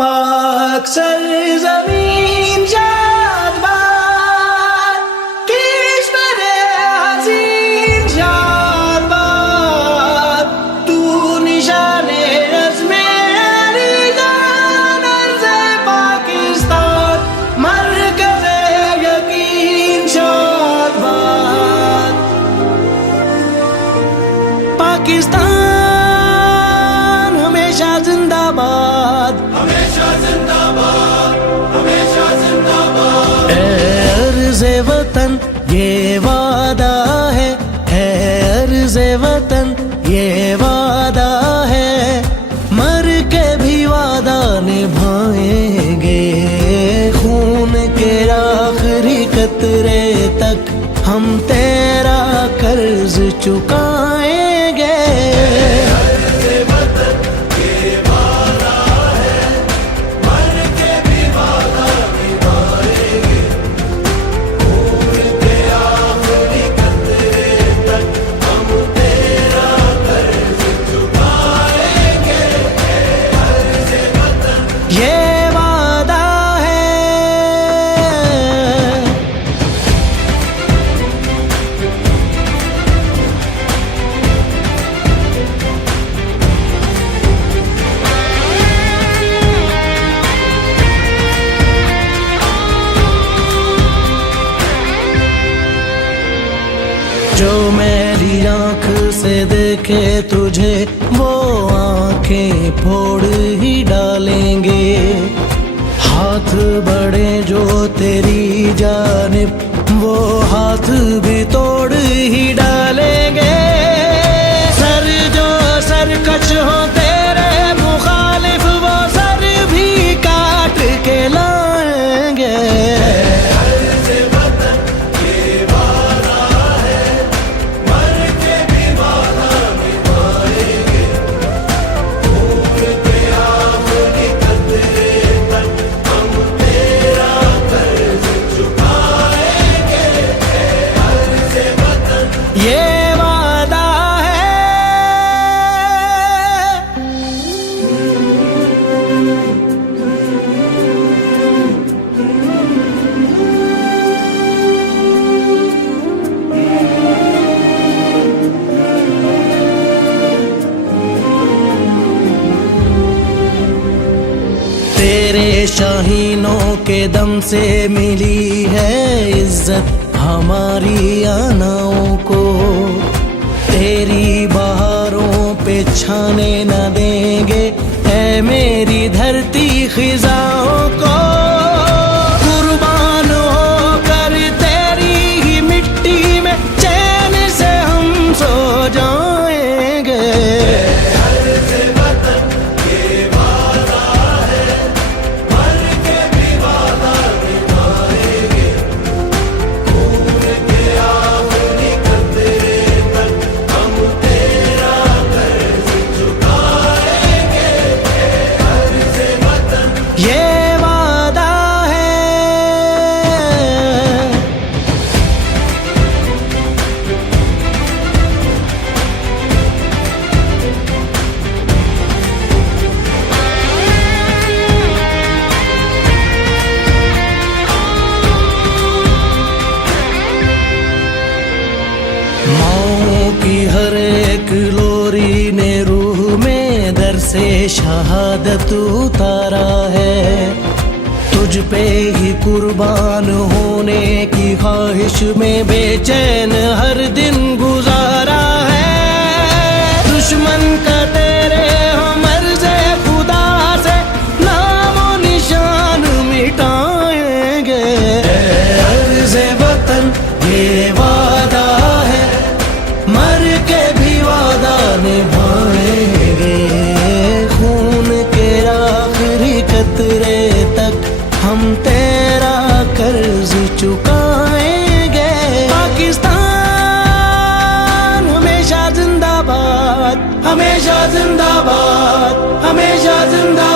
पाक सरजमीन शाद बाद, किश्मरे हसीन शाद बाद, तू निशाने रज़्मे अलीजान अर्ज़े पाकिस्तान, मरकज़े यकीन शाद बाद। पाकिस्तान हमेशा जिंदाबाद, हमेशा जिंदाबाद, हमेशा जिंदाबाद। अर्ज़े वतन ये वादा है अर्ज़े वतन ये वादा है, मर के भी वादा निभाएंगे, खून के आखिरी कतरे तक हम तेरा कर्ज चुकाएंगे। ये वादा है जो मेरी आँख से देखे तुझे वो आँखें फोड़ ही डालेंगे, हाथ बढ़े जो तेरी जानिब वो हाथ भी तोड़ ही डालेंगे। सर जो सरकश हो तेरे मुखालिफ वो सर भी काट के लाएंगे। ये वादा है तेरे शाहीनों के दम से मिली है इज्जत हमारी आनाओं को, तेरी बहारों पे छाने न देंगे ऐ मेरी धरती खिजाओं को। कुर्बान होकर तेरी ही मिट्टी में चैन से हम सो जाएंगे। ये वादा है माओ की हर एक लोरी ने रूह में दर से शहादत उतारा है, तुझ पे ही कुर्बान होने की ख्वाहिश में बेचैन हर दिन गुजारा है। दुश्मन का तेरे हम अर्ज़े खुदा से नामो निशान मिटाएंगे। अर्ज़े वतन ये वादा है, मर के भी वादा निभाएंगे, खून के आखिरी कतरे तक हम तेरा कर्ज चुकाएंगे। पाकिस्तान हमेशा जिंदाबाद, हमेशा जिंदाबाद, हमेशा जिंदाबाद।